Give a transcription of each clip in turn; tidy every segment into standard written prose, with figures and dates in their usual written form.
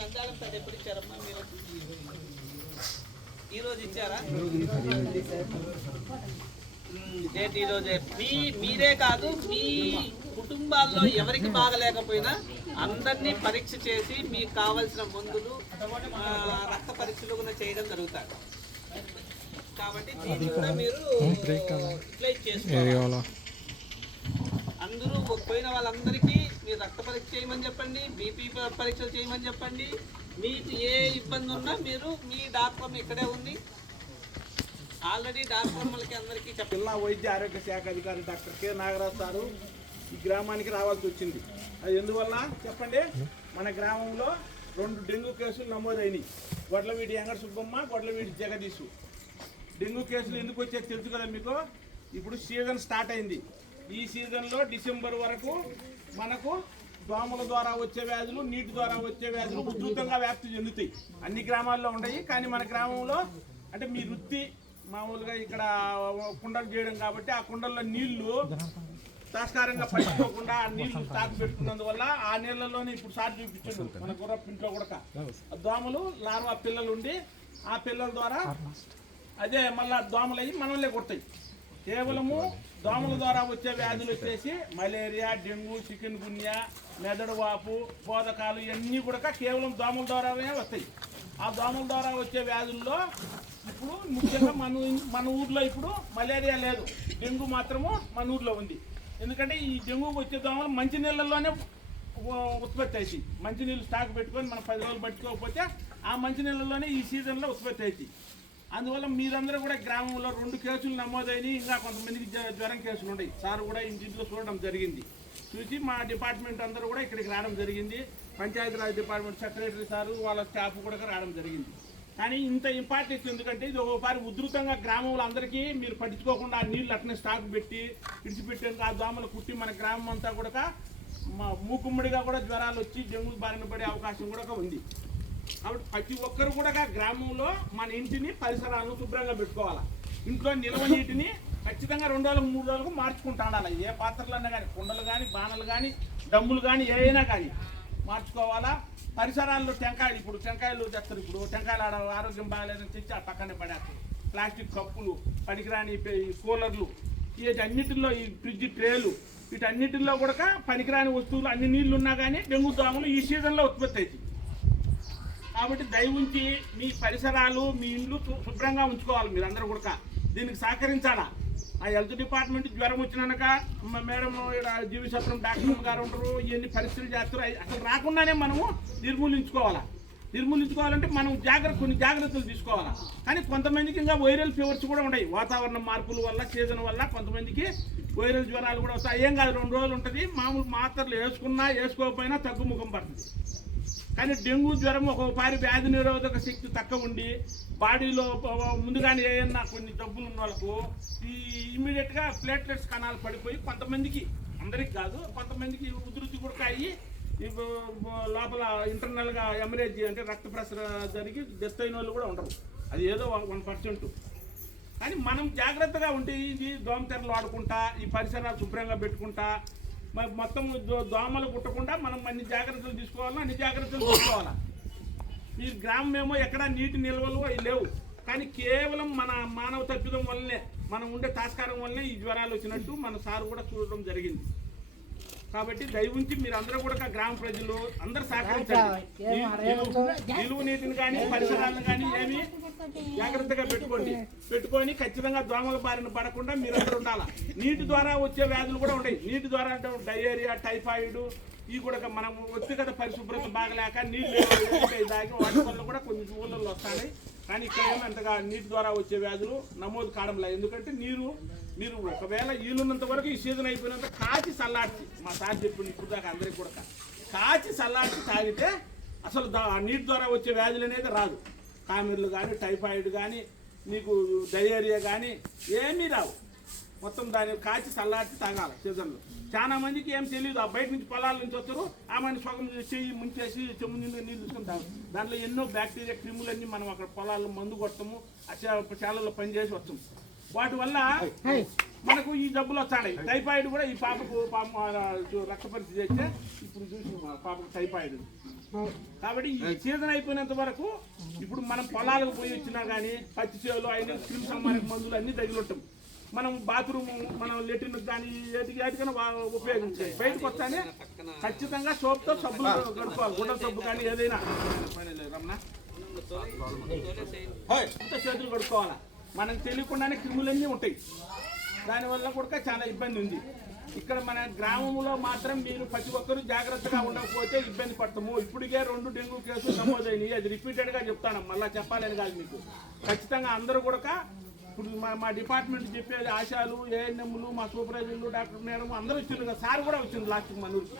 Nandyal sir ఎప్పుడు ఇచ్చారమ్మా మీరు? ఈరోజు ఇచ్చారా? డేట్ ఈరోజే. మీరే కాదు, మీ కుటుంబాల్లో ఎవరికి బాగలేకపోయినా అందరినీ పరీక్ష చేసి మీకు కావలసిన మందులు రక్త పరీక్షలు కూడా చేయడం జరుగుతాయి. కాబట్టి దీన్ని కూడా మీరు యూటిలైజ్ చేసుకోవాలి. అందరూ పోయిన వాళ్ళందరికీ మీరు రక్త పరీక్ష చేయమని చెప్పండి, బీపీ పరీక్షలు చేయమని చెప్పండి. మీకు ఏ ఇబ్బంది ఉన్నా మీరు మీ డాక్టర్ ఇక్కడే ఉంది. ఆల్రెడీ డాక్టర్ మనకి అందరికీ జిల్లా వైద్య ఆరోగ్య శాఖ అధికారి డాక్టర్ కె నాగరాజ్ సారు ఈ గ్రామానికి రావాల్సి వచ్చింది. అది ఎందువల్ల చెప్పండి? మన గ్రామంలో 2 డెంగ్యూ కేసులు నమోదైనవి. గొడ్లవీడి వెంకట సుబ్బమ్మ, గొడ్లవీడి జగదీషు. డెంగ్యూ కేసులు ఎందుకు వచ్చేది తెలుసు కదా మీకు. ఇప్పుడు సీజన్ స్టార్ట్ అయింది. ఈ సీజన్లో డిసెంబర్ వరకు మనకు దోమల ద్వారా వచ్చే వ్యాధులు, నీటి ద్వారా వచ్చే వ్యాధులు ఉధృతంగా వ్యాప్తి చెందుతాయి. అన్ని గ్రామాల్లో ఉంటాయి. కానీ మన గ్రామంలో అంటే మీ వృత్తి మామూలుగా ఇక్కడ కుండలు చేయడం కాబట్టి ఆ కుండల్లో నీళ్లు తాస్కారంగా పట్టుకోకుండా ఆ నీళ్లు తాకు పెట్టుకున్నందువల్ల ఆ నీళ్లలోనే ఇప్పుడు సార్ చూపించండు మన గుర్రపింట్లో కూడా దోమలు లార్వా పిల్లలు ఉండి ఆ పిల్లల ద్వారా అదే మళ్ళా దోమలు అయ్యి మనల్నే కొడతాయి. కేవలము దోమల ద్వారా వచ్చే వ్యాధులు వచ్చేసి మలేరియా, డెంగ్యూ, చికెన్ గున్యా, మెదడు వాపు, బోధకాలు ఇవన్నీ కూడా కేవలం దోమల ద్వారానే వస్తాయి. ఆ దోమల ద్వారా వచ్చే వ్యాధుల్లో ఇప్పుడు ముఖ్యంగా మన ఊర్లో ఇప్పుడు మలేరియా లేదు, డెంగ్యూ మాత్రము మన ఊర్లో ఉంది. ఎందుకంటే ఈ డెంగ్యూ వచ్చే దోమలు మంచినీళ్ళల్లోనే ఉత్పత్తి అవుతాయి. మంచినీళ్ళు స్టాక్ పెట్టుకొని మనం 10 రోజులు పట్టుకోకపోతే ఆ మంచినీళ్ళలోనే ఈ సీజన్లో ఉత్పత్తి అవుతాయి. అందువల్ల మీరందరూ కూడా గ్రామంలో 2 కేసులు నమోదైనవి. ఇంకా కొంతమందికి జ్వరం కేసులు ఉన్నాయి. సార్ కూడా ఇంటింట్లో చూడడం జరిగింది. చూసి మా డిపార్ట్మెంట్ అందరూ కూడా ఇక్కడికి రావడం జరిగింది. పంచాయతీరాజ్ డిపార్ట్మెంట్ సెక్రటరీ సారు వాళ్ళ స్టాఫ్ కూడా రావడం జరిగింది. కానీ ఇంత ఇంపార్టెన్స్ ఎందుకంటే ఇది ఒకసారి ఉధృతంగా గ్రామంలో అందరికీ మీరు పట్టించుకోకుండా ఆ నీళ్ళు అట్నే స్టాక్ పెట్టి విడిచిపెట్టేందుకు ఆ దోమలు కుట్టి మన గ్రామం అంతా కూడా మూకుమ్మడిగా కూడా జ్వరాలు వచ్చి డెంగ్యూ బారిన పడే అవకాశం కూడా ఉంది. కాబట్టి ప్రతి ఒక్కరు కూడా గ్రామంలో మన ఇంటిని పరిసరాలను శుభ్రంగా పెట్టుకోవాలి. ఇంట్లో నిల్వ నీటిని ఖచ్చితంగా 2 రోజులకు 3 రోజులకు మార్చుకుంటా ఉండాలి. ఏ పాత్రలన్నా కానీ, కుండలు కానీ, బాణలు కానీ, డమ్ములు కానీ ఏవైనా కానీ మార్చుకోవాలా. పరిసరాల్లో టెంకాయలు, ఇప్పుడు టెంకాయలు తెస్తారు. ఇప్పుడు టెంకాయలు ఆరోగ్యం బాగాలేదని తెచ్చి ఆ పక్కనే పడేస్తారు. ప్లాస్టిక్ కప్పులు, పనికిరాని కూలర్లు, వీటన్నిటిలో ఈ ఫ్రిడ్జ్ ట్రేలు, వీటన్నిటిలో కూడా పనికిరాని వస్తువులు అన్ని నీళ్లు ఉన్నా కానీ డెంగ్యూ దోమలు ఈ సీజన్లో ఉత్పత్తి అవుతాయి. కాబట్టి దయవుంచి మీ పరిసరాలు, మీ ఇండ్లు శుభ్రంగా ఉంచుకోవాలి. మీరందరూ కూడా దీనికి సహకరించాలా. ఆ హెల్త్ డిపార్ట్మెంట్ జ్వరం వచ్చినాక మేడం ఇక్కడ జీవిసత్రం డాక్టర్ గారు ఉంటారు, ఇవన్నీ పరిస్థితులు చేస్తారు. అసలు రాకుండానే మనము నిర్మూలించుకోవాలంటే మనం కొన్ని జాగ్రత్తలు తీసుకోవాలా. కానీ కొంతమందికి ఇంకా వైరల్ ఫీవర్స్ కూడా ఉన్నాయి. వాతావరణ మార్పుల వల్ల, సీజన్ వల్ల కొంతమందికి వైరల్ జ్వరాలు కూడా వస్తాయి. ఏం కాదు, 2 రోజులు ఉంటుంది. మామూలు మాత్రలు వేసుకున్నా వేసుకోకపోయినా తగ్గుముఖం పడుతుంది. కానీ డెంగ్యూ జ్వరం ఒక్కొక్కసారి వ్యాధి నిరోధక శక్తి తక్కువ ఉండి బాడీలో ముందుగానే ఏమన్నా కొన్ని జబ్బులు ఉన్న వాళ్ళకు ఈ ఇమీడియట్గా ప్లేట్లెట్స్ కణాలు పడిపోయి కొంతమందికి, అందరికి కాదు, కొంతమందికి ఉధృతి కూడా అయ్యి లోపల ఇంటర్నల్గా ఎమరేజ్ అంటే రక్త ప్రసరణ జరిగి డెత్ అయిన వాళ్ళు కూడా ఉండరు. అది ఏదో 1%. కానీ మనం జాగ్రత్తగా ఉంటే ఇది దోమతెరలు వాడుకుంటా, ఈ పరిసరాలు శుభ్రంగా పెట్టుకుంటా, మరి మొత్తం దోమలు కుట్టకుండా మనం అన్ని జాగ్రత్తలు తీసుకోవాలా, అన్ని జాగ్రత్తలు తీసుకోవాలా. ఈ గ్రామం ఏమో ఎక్కడ నీటి నిల్వలు అవి లేవు. కానీ కేవలం మన మానవ తప్పిదం వల్లనే, మనం ఉండే తాస్కారం వల్లనే ఈ జ్వరాలు వచ్చినట్టు మన సార్ కూడా చూడడం జరిగింది. కాబట్టి దయవుంచి మీరు అందరూ కూడా గ్రామ ప్రజలు అందరూ సహకరించండి. నిలువు నీటిని కానీ, పరిసరాలను కానీ ఏమి జాగ్రత్తగా పెట్టుకొని ఖచ్చితంగా దోమల బారిన పడకుండా మీరందరూ ఉండాలి. నీటి ద్వారా వచ్చే వ్యాధులు కూడా ఉన్నాయి. నీటి ద్వారా అంటే డయేరియా, టైఫాయిడ్, ఇవి కూడా మనం వ్యక్తిగత పరిశుభ్రత బాగలేక నీళ్ళు తాగి వాటి వల్ల కూడా కొన్ని ఊళ్ళల్లో వస్తాయి. కానీ ఇక్కడ ఏమంతగా నీటి ద్వారా వచ్చే వ్యాధులు నమోదు కావడంలే. ఎందుకంటే మీరు ఒకవేళ వీలున్నంత వరకు ఈ సీజన్ అయిపోయినంత కాచి చల్లార్చి, మా సార్ చెప్పింది ఇప్పుడు దాకా అందరికి కూడా కాచి చల్లార్చి తాగితే అసలు నీటి ద్వారా వచ్చే వ్యాధులు అనేది రాదు. కామెర్లు కానీ, టైఫాయిడ్ కానీ, మీకు డయేరియా కానీ ఏమీ రావు. మొత్తం దాన్ని కాచి చల్లార్చి తాగాలి సీజన్లో. చాలా మందికి ఏం తెలియదు. ఆ బయట నుంచి పొలాల నుంచి వస్తారు, ఆమెను సగం చెయ్యి ముంచేసి చెమ్ము నిండు నీళ్ళు తీసుకుంటాము. దాంట్లో ఎన్నో బ్యాక్టీరియా, క్రిములన్నీ మనం అక్కడ పొలాల్లో మందు కొడతాము, చాలలో పనిచేసి వస్తాము. వాటి వల్ల మనకు ఈ జబ్బులు వస్తాయి. టైఫాయిడ్ కూడా ఈ పాపకు రక్త పరీక్ష చేస్తే ఇప్పుడు చూసి మా పాపకు టైఫాయిడ్ కాబట్టి ఈ సీజన్ అయిపోయినంత వరకు ఇప్పుడు మనం పొలాలకు పోయి వచ్చినా కానీ పచ్చి చేలు అయిన క్రిమి సంహారక మందులు అన్ని తగిలింటాం. మనం బాత్రూమ్ మనం లెట్రిన్ కానీ ఏటికైనా ఉపయోగించాలి. బయటకు వస్తానే ఖచ్చితంగా సోప్తో సబ్బులు కడుక్కోవాలి. గుడ్డ సబ్బు కానీ ఏదైనా రమణ చేతులు కడుక్కోవాలి. మనకు తెలియకుండానే క్రిములన్నీ ఉంటాయి. దానివల్ల కూడా చాలా ఇబ్బంది ఉంది. ఇక్కడ మన గ్రామంలో మాత్రం మీరు ప్రతి ఒక్కరూ జాగ్రత్తగా ఉండకపోతే ఇబ్బంది పడతాము. ఇప్పటికే 2 డెంగ్యూ కేసులు నమోదైనవి. అది రిపీటెడ్గా చెప్తాను, మళ్ళీ చెప్పాలని కాదు మీకు. ఖచ్చితంగా అందరూ కూడా ఇప్పుడు మా డిపార్ట్మెంట్ చెప్పేది ఆశాలు, ఏఎన్ఎంలు, మా సూపర్వైజర్లు, డాక్టర్ మేడం అందరూ వచ్చింది కదా, సార్ కూడా వచ్చింది లాస్ట్కి మన ఊరికి.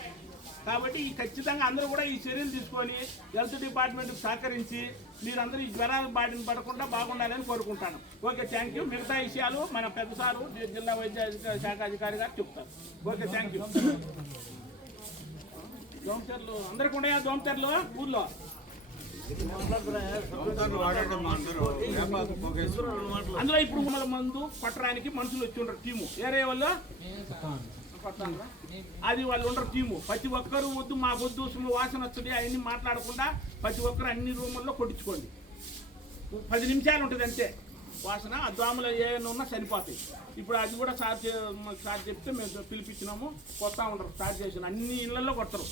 కాబట్టి ఖచ్చితంగా అందరూ కూడా ఈ చర్యలు తీసుకొని హెల్త్ డిపార్ట్మెంట్కి సహకరించి మీరందరూ ఈ జ్వరాల బారిన పడకుండా బాగుండాలని కోరుకుంటాను. Okay, thank you. మిగతా విషయాలు మన పెద్ద సారు జిల్లా వైద్య శాఖ అధికారి గారు చెప్తారు. Okay, thank you. దోమతెరలు అందరికీ ఉన్నాయా? దోమతెరలు ఊర్లో అందులో ఇప్పుడు మన మందు పట్టడానికి మనుషులు వచ్చి ఉంటారు టీము. ఏరే వాళ్ళు అది వాళ్ళు ఉండరు టీము. ప్రతి ఒక్కరు వద్దు మాకు వద్దు వాసన వస్తుంది అవన్నీ మాట్లాడకుండా ప్రతి ఒక్కరు అన్ని రూముల్లో కొట్టించుకోండి. 10 నిమిషాలు ఉంటుంది అంతే వాసన. ఆ దోమలు ఏమైనా ఉన్నా సరిపోతాయి. ఇప్పుడు అది కూడా సార్ చెప్తే మేము పిలిపించినాము. కొత్త ఉండరు, స్టార్ట్ చేసిన అన్ని ఇళ్లలో కొడతారు.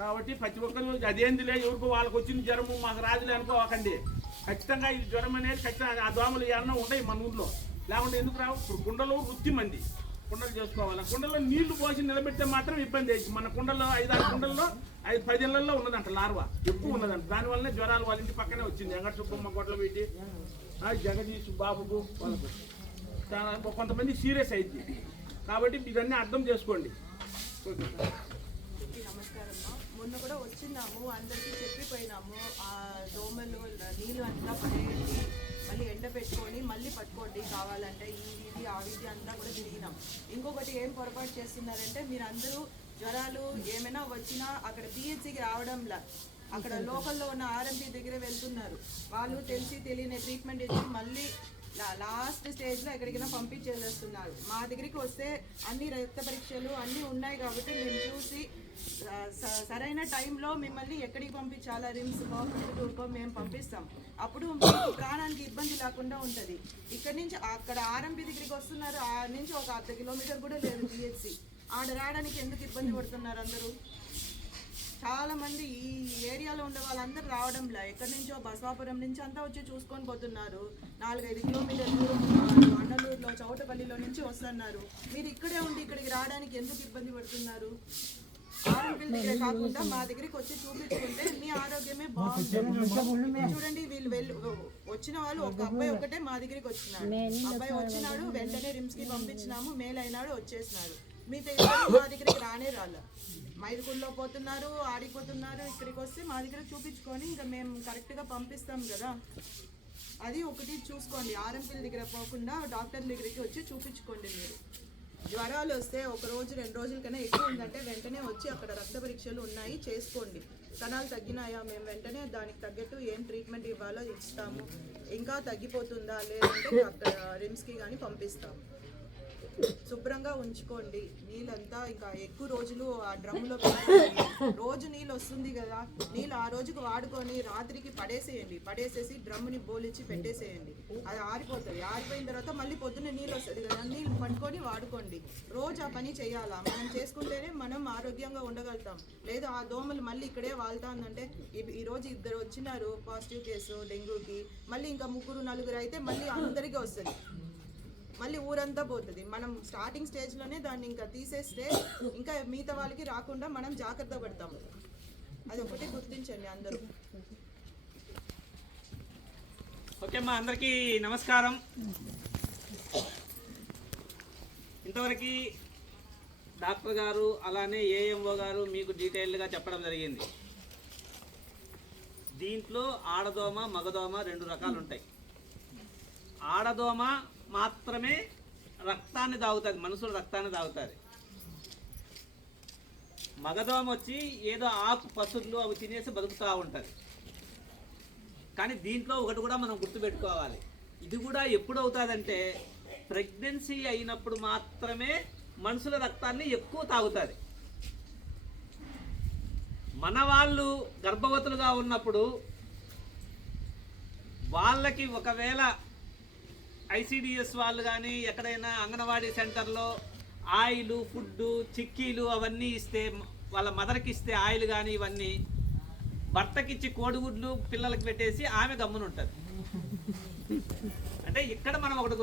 కాబట్టి ప్రతి ఒక్కరు అదేందిలే ఎవరికో వాళ్ళకి వచ్చింది జ్వరము మాకు రాజులే అనుకోకండి. ఖచ్చితంగా ఈ జ్వరం అనేది ఖచ్చితంగా ఆ దోమలు ఏమన్నా ఉంటాయి మన ఊళ్ళో, లేకుంటే ఎందుకు రావు? ఇప్పుడు కుండలు వృత్తి మంది కుండలు చేసుకోవాలి. కుండలో నీళ్లు పోసి నిలబెడితే మాత్రం ఇబ్బంది అయ్యి. మన కుండలో 5-6 కుండల్లో 5-10 ఇళ్లలో ఉన్నదంట లార్వా, ఎక్కువ ఉన్నదంట. దానివల్లనే జ్వరాలు వాళ్ళ ఇంటి పక్కనే వచ్చింది. వెంకట సుబ్బమ్మ గొడ్ల పెట్టి జగదీష్ బాబుకు వాళ్ళకు కొంతమంది సీరియస్ అయింది. కాబట్టి ఇవన్నీ అర్థం చేసుకోండి. ఓకే, మొన్న కూడా వచ్చినాము, అందరికీ చెప్పిపోయినాము. ఆ దోమలు నీళ్ళు అంతా పడేయండి, మళ్ళీ ఎండ పెట్టుకొని మళ్ళీ పట్టుకోండి కావాలంటే. ఈ వీధి ఆ వీధి అంతా కూడా తిరిగినాం. ఇంకొకటి ఏం పొరపాటు చేస్తున్నారంటే మీరందరూ జ్వరాలు ఏమైనా వచ్చినా అక్కడ పిహెచ్సికి రావడంలా అక్కడ లోకల్లో ఉన్న ఆర్ఎంపీ దగ్గర వెళ్తున్నారు. వాళ్ళు తెలిసి తెలియని ట్రీట్మెంట్ ఇచ్చి మళ్ళీ లాస్ట్ స్టేజ్లో ఎక్కడికైనా పంపించేస్తున్నారు. మా దగ్గరికి వస్తే అన్ని రక్త పరీక్షలు అన్నీ ఉన్నాయి కాబట్టి మేము చూసి సరైన టైంలో మిమ్మల్ని ఎక్కడికి పంపించాలా, రిమ్స్కో, టూర్కో మేము పంపిస్తాం. అప్పుడు మీకు ప్రాణానికి ఇబ్బంది లేకుండా ఉంటుంది. ఇక్కడ నుంచి అక్కడ ఆర్ఎంపీ దగ్గరికి వస్తున్నారు, ఆ నుంచి ఒక 1/2 కిలోమీటర్ కూడా లేదు పిహెచ్సి. ఆడ రావడానికి ఎందుకు ఇబ్బంది పడుతున్నారు అందరూ? చాలా మంది ఈ ఏరియాలో ఉండే వాళ్ళందరూ రావడంలా ఎక్కడి నుంచో బసవాపురం నుంచి అంతా వచ్చి చూసుకొని పోతున్నారు. 4-5 కిలోమీటర్లు అన్నలూరులో, చౌటపల్లిలో నుంచి వస్తున్నారు. మీరు ఇక్కడే ఉండి ఇక్కడికి రావడానికి ఎందుకు ఇబ్బంది పడుతున్నారు? ఆర్ఎంపీ దగ్గర కాకుండా మా దగ్గరికి వచ్చి చూపించుకుంటే మీ ఆరోగ్యమే బాగుంటుంది. చూడండి, వీళ్ళు వచ్చిన వాళ్ళు ఒక అబ్బాయి ఒకటే మా దగ్గరికి వచ్చినాడు. అబ్బాయి వచ్చినాడు, వెంటనే రిమ్స్కి పంపించినాము. మేల్ అయినాడు, వచ్చేసినాడు. మీ దగ్గర మా దగ్గరికి రానే రాల. మైదుగుల్లో పోతున్నారు, ఆడిపోతున్నారు. ఇక్కడికి వస్తే మా దగ్గర చూపించుకొని ఇంకా మేము కరెక్ట్గా పంపిస్తాం కదా. అది ఒకటి చూసుకోండి. ఆర్ఎంపీల దగ్గర పోకుండా డాక్టర్ల దగ్గరికి వచ్చి చూపించుకోండి. మీరు జ్వరాలు వస్తే 1 రోజు 2 రోజుల కన్నా ఎక్కువ ఉందంటే వెంటనే వచ్చి అక్కడ రక్త పరీక్షలు ఉన్నాయి చేసుకోండి. కణాలు తగ్గినాయా, మేము వెంటనే దానికి తగ్గట్టు ఏం ట్రీట్మెంట్ ఇవ్వాలో ఇస్తాము. ఇంకా తగ్గిపోతుందా లేదంటే అక్కడ రిమ్స్కి కానీ పంపిస్తాము. శుభ్రంగా ఉంచుకోండి. నీళ్ళంతా ఇంకా ఎక్కువ రోజులు ఆ డ్రమ్ములో పెట్టుకోండి. రోజు నీళ్ళు వస్తుంది కదా, నీళ్ళు ఆ రోజుకు వాడుకొని రాత్రికి పడేసేసి డ్రమ్ముని బోలిచ్చి పెట్టేసేయండి. అది ఆరిపోతుంది. ఆరిపోయిన తర్వాత మళ్ళీ పొద్దున్న నీళ్ళు వస్తుంది కదా, నీళ్ళు పట్టుకొని వాడుకోండి. రోజు ఆ పని చేయాలా. మనం చేసుకుంటేనే మనం ఆరోగ్యంగా ఉండగలుగుతాం. లేదు ఆ దోమలు మళ్ళీ ఇక్కడే వాళ్తాందంటే, ఈరోజు 2 వచ్చినారు పాజిటివ్ కేసు డెంగ్యూకి, మళ్ళీ ఇంకా 3-4 అయితే మళ్ళీ అందరికీ వస్తుంది, మళ్ళీ ఊరంతా పోతుంది. మనం స్టార్టింగ్ స్టేజ్లోనే దాన్ని ఇంకా తీసేస్తే ఇంకా మిగతా వాళ్ళకి రాకుండా మనం జాగ్రత్త పడతాము. అది ఒకటి గుర్తించండి అందరూ. ఓకే అమ్మా, అందరికీ నమస్కారం. ఇంతవరకు డాక్టర్ గారు అలానే ఏఎంఓ గారు మీకు డీటెయిల్డ్గా చెప్పడం జరిగింది. దీంట్లో ఆడదోమ మగదోమ 2 రకాలు ఉంటాయి. ఆడదోమ మాత్రమే రక్తాన్ని తాగుతుంది, మనుషుల రక్తాన్ని తాగుతుంది. మగదోమ వచ్చి ఏదో ఆకు పసులు అవి తినేసి బతుకుతూ ఉంటుంది. కానీ దీంట్లో ఒకటి కూడా మనం గుర్తుపెట్టుకోవాలి. ఇది కూడా ఎప్పుడు అవుతుందంటే ప్రెగ్నెన్సీ అయినప్పుడు మాత్రమే మనుషుల రక్తాన్ని ఎక్కువ తాగుతుంది. మన వాళ్ళు గర్భవతులుగా ఉన్నప్పుడు వాళ్ళకి ఒకవేళ ఐసిడిఎస్ వాళ్ళు కానీ ఎక్కడైనా అంగన్వాడీ సెంటర్లో ఆయిల్ ఫుడ్ చిక్కీలు అవన్నీ ఇస్తే వాళ్ళ మదర్కి ఇస్తే ఆయిల్ కానీ ఇవన్నీ భర్తకిచ్చి కోడిగుడ్లు పిల్లలకి పెట్టేసి ఆమె గమ్మున ఉంటుంది. అంటే ఇక్కడ మనం ఒకటి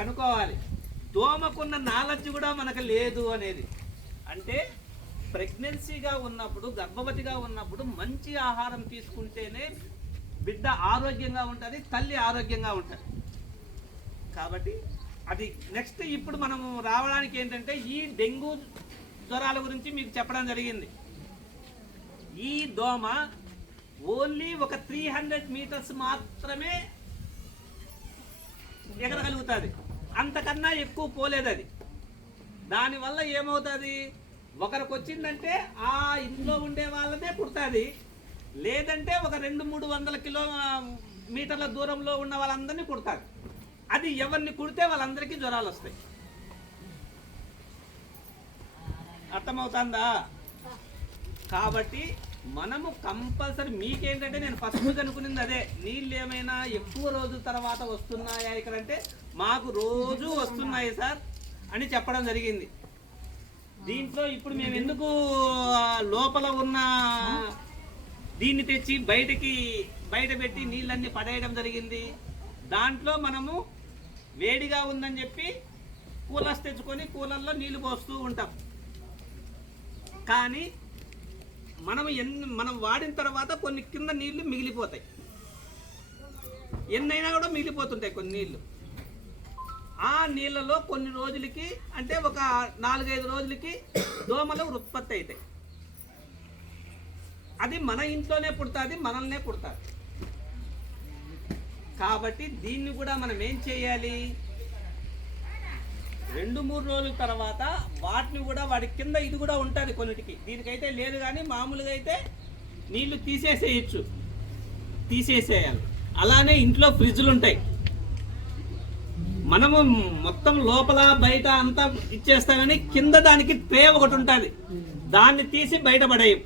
కనుక్కోవాలి, దోమకున్న నాలెడ్జ్ కూడా మనకు లేదు అనేది. అంటే ప్రెగ్నెన్సీగా ఉన్నప్పుడు గర్భవతిగా ఉన్నప్పుడు మంచి ఆహారం తీసుకుంటేనే బిడ్డ ఆరోగ్యంగా ఉంటుంది, తల్లి ఆరోగ్యంగా ఉంటుంది. కాబట్టి అది నెక్స్ట్ ఇప్పుడు మనము రావడానికి ఏంటంటే ఈ డెంగ్యూ జ్వరాల గురించి మీకు చెప్పడం జరిగింది. ఈ దోమ ఓన్లీ ఒక 300 మీటర్స్ మాత్రమే ఎగరగలుగుతుంది, అంతకన్నా ఎక్కువ పోలేదు అది. దానివల్ల ఏమవుతుంది, ఒకరికి వచ్చిందంటే ఆ ఇంట్లో ఉండే వాళ్ళదే పుడుతుంది, లేదంటే ఒక 200-300 కిలోమీటర్ల దూరంలో ఉన్న వాళ్ళందరినీ పుడుతుంది. అది ఎవరిని కుడితే వాళ్ళందరికీ జ్వరాలు వస్తాయి. అర్థమవుతుందా? కాబట్టి మనము కంపల్సరీ మీకేంటంటే నేను ఫస్ట్ కనుక్కునింది అదే, నీళ్ళు ఏమైనా ఎక్కువ రోజుల తర్వాత వస్తున్నాయా ఇక్కడ అంటే మాకు రోజు వస్తున్నాయి సార్ అని చెప్పడం జరిగింది. దీంట్లో ఇప్పుడు మేము ఎందుకు లోపల ఉన్న దీన్ని తెచ్చి బయట పెట్టి నీళ్ళన్నీ పడేయడం జరిగింది. దాంట్లో మనము వేడిగా ఉందని చెప్పి కూలర్స్ తెచ్చుకొని కూలర్లో నీళ్లు పోస్తూ ఉంటాం. కానీ మనం వాడిన తర్వాత కొన్ని కింద నీళ్లు మిగిలిపోతాయి, ఎన్నైనా కూడా మిగిలిపోతుంటాయి కొన్ని నీళ్లు. ఆ నీళ్ళలో కొన్ని రోజులకి అంటే ఒక 4-5 రోజులకి దోమలు ఉత్పత్తి అవుతాయి. అది మన ఇంట్లోనే పుడుతుంది, మనల్నే పుడుతుంది. కాబట్టి దీన్ని కూడా మనం ఏం చేయాలి, 2-3 రోజుల తర్వాత వాటిని కూడా వాటి కింద ఇది కూడా ఉంటుంది కొన్నిటికి, దీనికైతే లేదు కానీ మామూలుగా అయితే నీళ్లు తీసేసేయాలి. అలానే ఇంట్లో ఫ్రిడ్జ్లు ఉంటాయి, మనము మొత్తం లోపల బయట అంతా ఇచ్చేస్తామని కింద దానికి ట్రే ఒకటి ఉంటుంది, దాన్ని తీసి బయటపడేయం.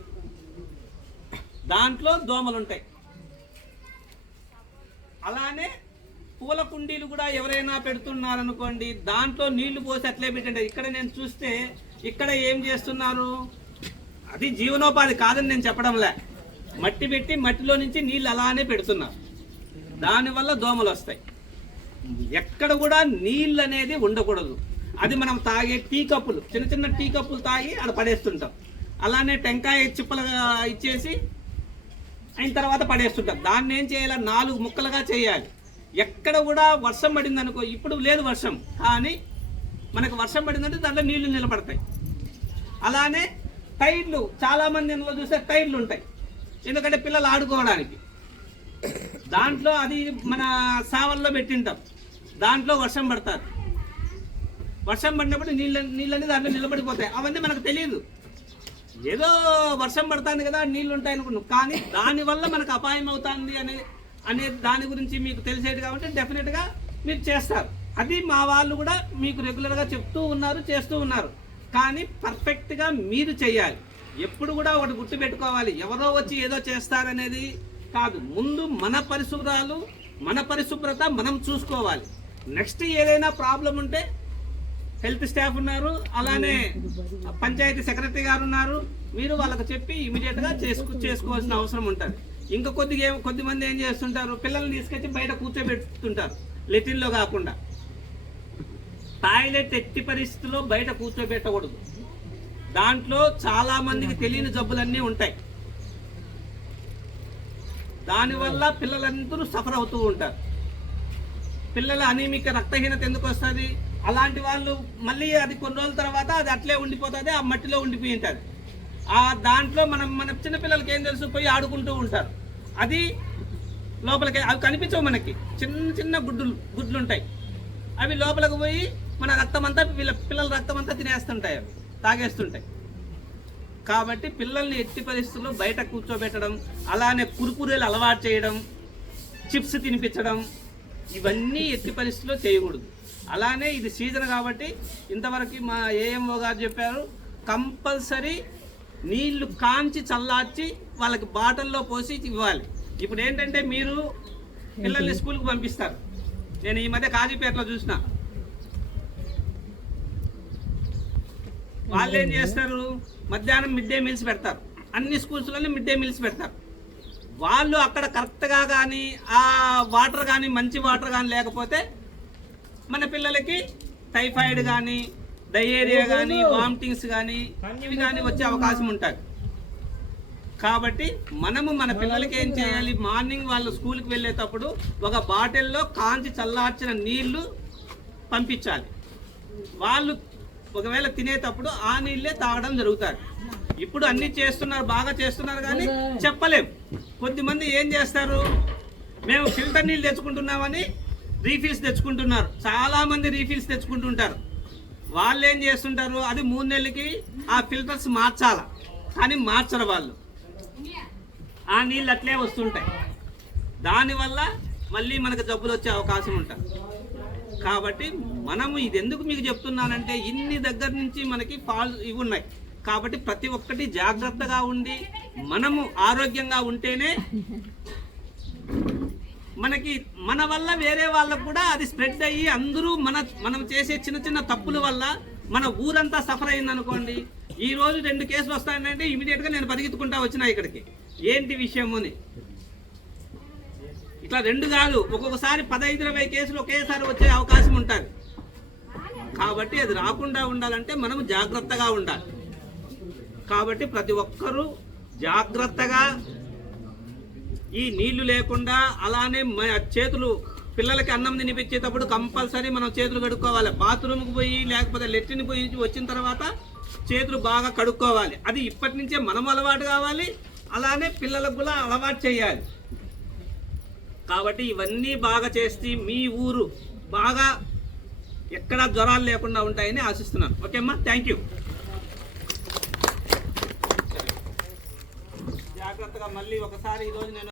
దాంట్లో దోమలు ఉంటాయి. అలానే పూల కుండీలు కూడా ఎవరైనా పెడుతున్నారనుకోండి, దాంట్లో నీళ్లు పోసి అట్లే పెట్టండి. ఇక్కడ నేను చూస్తే ఇక్కడ ఏం చేస్తున్నారు, అది జీవనోపాధి కాదని నేను చెప్పడంలే, మట్టి పెట్టి మట్టిలో నుంచి నీళ్ళు అలానే పెడుతున్నారు. దానివల్ల దోమలు వస్తాయి. ఎక్కడ కూడా నీళ్ళు అనేది ఉండకూడదు. అది మనం తాగే టీ కప్పులు, చిన్న టీ కప్పులు తాగి అక్కడ పడేస్తుంటాం. అలానే టెంకాయ చిప్పలుగా ఇచ్చేసి అయిన తర్వాత పడేస్తుంటాం. దాన్ని ఏం చేయాలి, 4 ముక్కలుగా చేయాలి. ఎక్కడ కూడా వర్షం పడింది అనుకో, ఇప్పుడు లేదు వర్షం, కానీ మనకు వర్షం పడిందంటే దాంట్లో నీళ్లు నిలబడతాయి. అలానే టైర్లు, చాలామంది ఇందులో చూస్తే టైర్లు ఉంటాయి, ఎందుకంటే పిల్లలు ఆడుకోవడానికి. దాంట్లో అది మన సావల్లో పెట్టింటాం, దాంట్లో వర్షం పడతారు. వర్షం పడినప్పుడు నీళ్ళని దాంట్లో నిలబడిపోతాయి. అవన్నీ మనకు తెలియదు, ఏదో వర్షం పడుతుంది కదా నీళ్ళు ఉంటాయి అనుకున్నాం, కానీ దానివల్ల మనకు అపాయం అవుతుంది అనే దాని గురించి మీకు తెలిసేది కాబట్టి డెఫినెట్గా మీరు చేస్తారు. అది మా వాళ్ళు కూడా మీకు రెగ్యులర్గా చెప్తూ ఉన్నారు, చేస్తూ ఉన్నారు. కానీ పర్ఫెక్ట్గా మీరు చేయాలి. ఎప్పుడు కూడా ఒకటి గుర్తుపెట్టుకోవాలి, ఎవరో వచ్చి ఏదో చేస్తారనేది కాదు. ముందు మన పరిశుభ్రత మనం చూసుకోవాలి. నెక్స్ట్ ఏదైనా ప్రాబ్లం ఉంటే హెల్త్ స్టాఫ్ ఉన్నారు, అలానే పంచాయతీ సెక్రటరీ గారు ఉన్నారు, మీరు వాళ్ళకి చెప్పి ఇమీడియట్గా చేసుకోవాల్సిన అవసరం ఉంటుంది. ఇంకా కొద్దిమంది ఏం చేస్తుంటారు, పిల్లల్ని తీసుకొచ్చి బయట కూర్చోబెడుతుంటారు, లెట్రిన్లో కాకుండా. టాయిలెట్ ఎట్టి పరిస్థితుల్లో బయట కూర్చోబెట్టకూడదు. దాంట్లో చాలా మందికి తెలియని జబ్బులన్నీ ఉంటాయి. దానివల్ల పిల్లలందరూ సఫర్ అవుతూ ఉంటారు. పిల్లల అనీమిక రక్తహీనత ఎందుకు వస్తుంది, అలాంటి వాళ్ళు మళ్ళీ అది కొన్ని రోజుల తర్వాత అది అట్లే ఉండిపోతుంది, ఆ మట్టిలో ఉండిపోయి ఉంటుంది. దాంట్లో మన చిన్నపిల్లలకి ఏం తెలుసు, పోయి ఆడుకుంటూ ఉంటారు. అది లోపలికి అవి కనిపించవు, మనకి చిన్న గుడ్లు ఉంటాయి. అవి లోపలికి పోయి మన రక్తం అంతా పిల్లల రక్తం అంతా తినేస్తుంటాయి, అవి తాగేస్తుంటాయి. కాబట్టి పిల్లల్ని ఎట్టి పరిస్థితుల్లో బయట కూర్చోబెట్టడం, అలానే కురుకురేలు అలవాటు చేయడం, చిప్స్ తినిపించడం, ఇవన్నీ ఎట్టి పరిస్థితుల్లో చేయకూడదు. అలానే ఇది సీజన్ కాబట్టి ఇంతవరకు మా ఏఎంఓ గారు చెప్పారు, కంపల్సరీ నీళ్లు కాంచి చల్లార్చి వాళ్ళకి బాటిల్లో పోసి ఇవ్వాలి. ఇప్పుడు ఏంటంటే మీరు పిల్లల్ని స్కూల్కి పంపిస్తారు. నేను ఈ మధ్య కాజీపేటలో చూసిన వాళ్ళు ఏం చేస్తారు, మధ్యాహ్నం మిడ్ డే మీల్స్ పెడతారు. అన్ని స్కూల్స్లోనే మిడ్ డే మీల్స్ పెడతారు. వాళ్ళు అక్కడ కరెక్ట్గా కానీ ఆ వాటర్ కానీ మంచి వాటర్ కానీ లేకపోతే మన పిల్లలకి టైఫాయిడ్ కానీ డయేరియా కానీ వామిటింగ్స్ కానీ ఇవి కానీ వచ్చే అవకాశం ఉంటుంది. కాబట్టి మనము మన పిల్లలకి ఏం చేయాలి, మార్నింగ్ వాళ్ళు స్కూల్కి వెళ్ళేటప్పుడు ఒక బాటిల్లో కాంచి చల్లార్చిన నీళ్లు పంపించాలి. వాళ్ళు ఒకవేళ తినేటప్పుడు ఆ నీళ్ళే తాగడం జరుగుతుంది. ఇప్పుడు అన్ని చేస్తున్నారు, బాగా చేస్తున్నారు, కానీ చెప్పలేం. కొద్దిమంది ఏం చేస్తారు, మేము ఫిల్టర్ నీళ్ళు తెచ్చుకుంటున్నామని రీఫిల్స్ తెచ్చుకుంటున్నారు. చాలామంది రీఫిల్స్ తెచ్చుకుంటుంటారు. వాళ్ళు ఏం చేస్తుంటారు, అది 3 నెలలకి ఆ ఫిల్టర్స్ మార్చాల, కానీ మార్చరు వాళ్ళు. ఆ నీళ్ళు అట్లే వస్తుంటాయి. దానివల్ల మళ్ళీ మనకు జబ్బులు వచ్చే అవకాశం ఉంటుంది. కాబట్టి మనము ఇది ఎందుకు మీకు చెప్తున్నానంటే ఇన్ని దగ్గర నుంచి మనకి ఇవి ఉన్నాయి. కాబట్టి ప్రతి ఒక్కటి జాగ్రత్తగా ఉండి మనము ఆరోగ్యంగా ఉంటేనే మనకి మన వల్ల వేరే వాళ్ళకు కూడా అది స్ప్రెడ్ అయ్యి అందరూ మనం చేసే చిన్న చిన్న తప్పుల వల్ల మన ఊరంతా సఫర్ అయింది అనుకోండి. ఈ రోజు 2 కేసులు వస్తాయంటే ఇమీడియట్గా నేను పరిగెత్తుకుంటా వచ్చినా ఇక్కడికి, ఏంటి విషయము అని. ఇట్లా 2 కాదు, ఒక్కొక్కసారి 15-20 కేసులు ఒకేసారి వచ్చే అవకాశం ఉంటుంది. కాబట్టి అది రాకుండా ఉండాలంటే మనం జాగ్రత్తగా ఉండాలి. కాబట్టి ప్రతి ఒక్కరూ జాగ్రత్తగా ఈ నీళ్లు లేకుండా, అలానే చేతులు పిల్లలకి అన్నం తినిపించేటప్పుడు కంపల్సరీ మనం చేతులు కడుక్కోవాలి. బాత్రూమ్కి పోయి లేకపోతే లెట్రిన్ పోయి వచ్చిన తర్వాత చేతులు బాగా కడుక్కోవాలి. అది ఇప్పటి నుంచే మనం అలవాటు కావాలి, అలానే పిల్లలకు కూడా అలవాటు చేయాలి. కాబట్టి ఇవన్నీ బాగా చేస్తే మీ ఊరు బాగా ఎక్కడా జ్వరాలు లేకుండా ఉంటాయని ఆశిస్తున్నాను. ఓకే అమ్మా, థ్యాంక్ యూ. జాగ్రత్తగా మళ్ళీ ఒకసారి ఈరోజు నేను